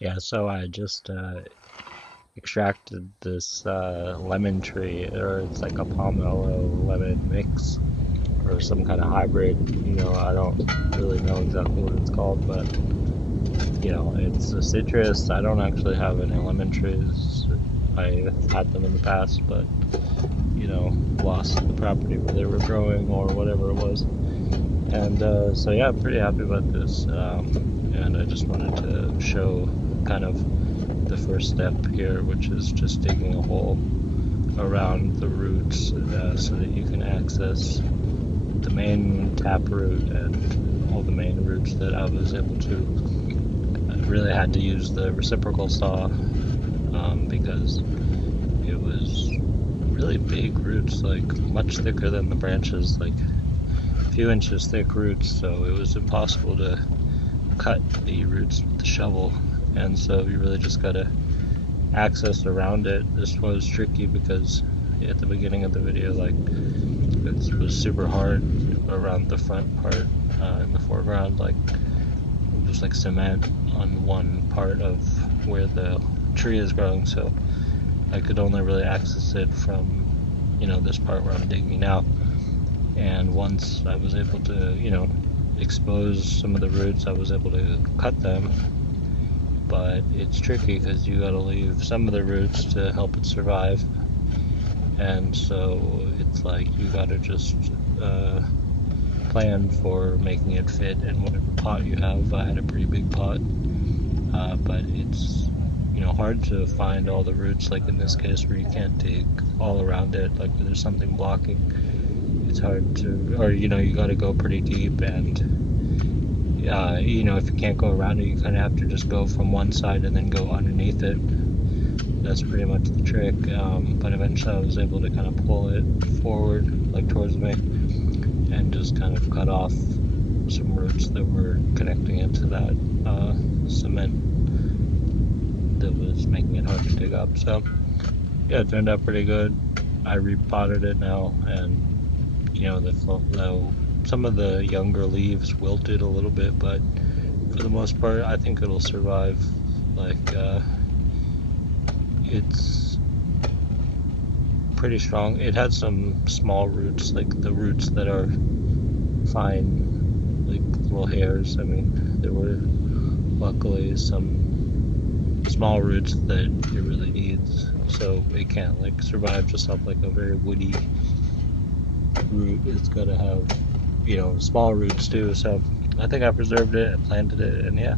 Yeah, so I just extracted this lemon tree, or it's like a pomelo lemon mix, or some kind of hybrid. I don't really know exactly what it's called, but it's a citrus. I don't actually have any lemon trees. I've had them in the past, but lost the property where they were growing or whatever it was. And so yeah, I'm pretty happy about this. And I just wanted to show kind of the first step here, which is just digging a hole around the roots so that you can access the main taproot and all the main roots that I was able to. I really had to use the reciprocal saw because it was really big roots, like much thicker than the branches, like a few inches thick roots, so it was impossible to cut the roots with the shovel. And so you really just gotta access around it. This was tricky because at the beginning of the video, like, it was super hard around the front part in the foreground. Like, it was like cement on one part of where the tree is growing, so I could only really access it from this part where I'm digging now. And once I was able to expose some of the roots, I was able to cut them. But it's tricky because you got to leave some of the roots to help it survive, and so it's like you got to just plan for making it fit in whatever pot you have. I had a pretty big pot, but it's hard to find all the roots, like in this case where you can't dig all around it, like where there's something blocking. It's hard to, or you got to go pretty deep, and if you can't go around it, you kind of have to just go from one side and then go underneath it. That's pretty much the trick. But eventually I was able to kind of pull it forward, like towards me, and just kind of cut off some roots that were connecting it to that cement that was making it hard to dig up. So yeah, it turned out pretty good. I repotted it now, and some of the younger leaves wilted a little bit, but for the most part, I think it'll survive. Like, it's pretty strong. It had some small roots, like the roots that are fine, like little hairs. I mean, there were luckily some small roots that it really needs, so it can't like survive just off like a very woody root. It's got to have, small roots too. So I think I preserved it, I planted it, and yeah.